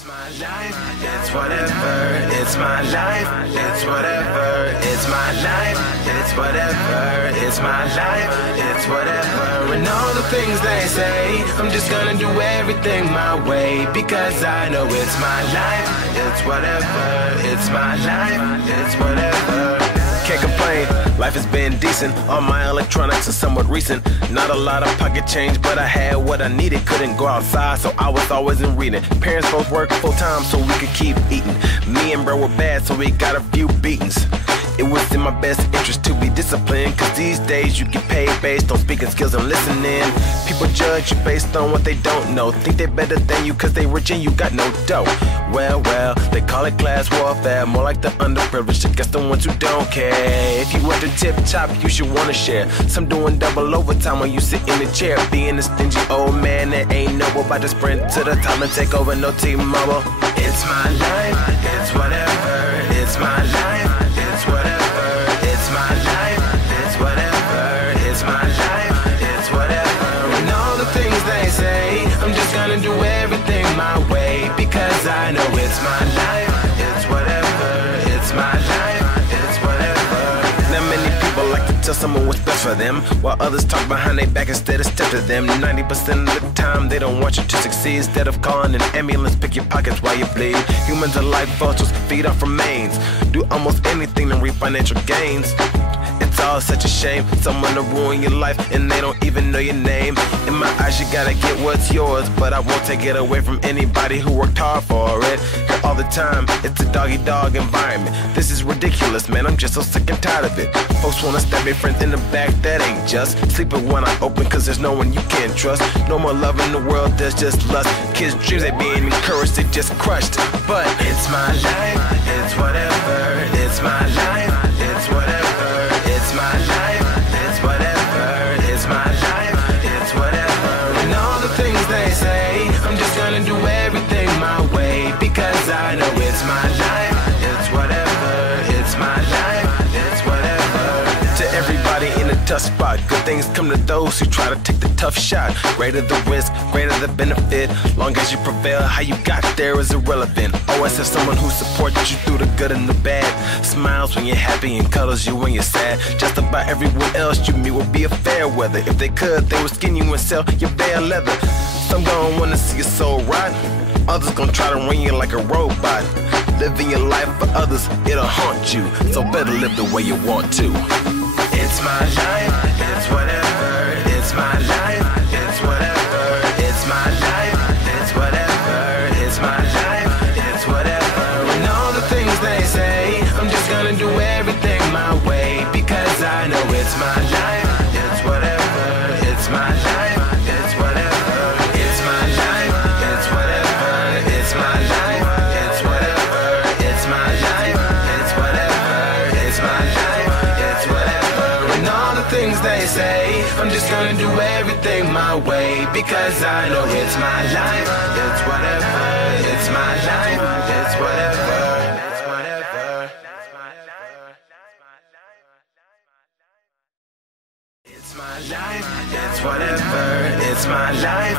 It's my life, it's whatever, it's my life, it's whatever, it's my life, it's whatever, it's my life, it's whatever. And all the things they say, I'm just gonna do everything my way, because I know it's my life, it's whatever, it's my life, it's whatever. Can't complain, life has been decent. All my electronics are somewhat recent. Not a lot of pocket change, but I had what I needed. Couldn't go outside, so I was always in reading. Parents both worked full time so we could keep eating. Me and bro were bad, so we got a few beatings. It was in my best interest to be disciplined, cause these days you get paid based on speaking skills and listening. People judge you based on what they don't know. Think they better than you cause they rich and you got no dough. Well, they call it class warfare, more like the underprivileged against the ones who don't care. If you want the tip top, you should wanna share. Some doing double overtime while you sit in the chair. Being a stingy old man that ain't noble, about to sprint to the top and take over no T-Mobile. It's my life, it's whatever, it's my life, it's whatever, it's my life, it's whatever, it's my life, it's whatever. And all the things they say, I'm just gonna do everything my way, because I know it's my life, it's whatever, it's my life, it's whatever. Not many people like to tell someone what's best for them, while others talk behind their back instead of step to them. 90% of the time they don't want you to succeed. Instead of calling an ambulance, pick your pockets while you bleed. Humans are like vultures, feed off remains, do almost anything to reap financial gains. It's all such a shame, someone to ruin your life and they don't even know your name. In my eyes you gotta get what's yours, but I won't take it away from anybody who worked hard for it. Here all the time, it's a dog-eat-dog environment. This is ridiculous, man, I'm just so sick and tired of it. Folks wanna stab their friends in the back, that ain't just. Sleep with one eye open cause there's no one you can't trust. No more love in the world, there's just lust. Kids' dreams ain't being encouraged, they just crushed. But it's my life, it's whatever, it's my life, it's whatever. It's my life, it's whatever, it's my life, it's whatever. And all the things they say, I'm just gonna do everything my way, because I know it's my life, it's whatever, it's my life, it's whatever. To everybody in a tough spot, good things come to those who try to take the tough shot. Greater the risk, greater the benefit. Long as you prevail, how you got there is irrelevant. Always have someone who supports you through the good and the bad. Smiles when you're happy and cuddles you when you're sad. Just about everyone else you meet will be a fair weather. If they could, they would skin you and sell your bare leather. Some gon' wanna see your soul rot, others gon' try to run you like a robot. Living your life for others, it'll haunt you, so better live the way you want to. It's my life, it's whatever, it's my life, it's whatever, it's my life, it's whatever, it's my life, it's whatever. And all the things they say, I'm just gonna do everything my way, because I know it's my life, it's whatever, it's my life, it's whatever, it's my life, it's whatever, it's my life, it's whatever, it's my life, it's whatever, it's my life, it's whatever. And all the things they say, I'm just gonna do everything my way, because I know it's my life, it's whatever, it's my life, it's whatever, it's whatever. It's my life, it's whatever, it's my life.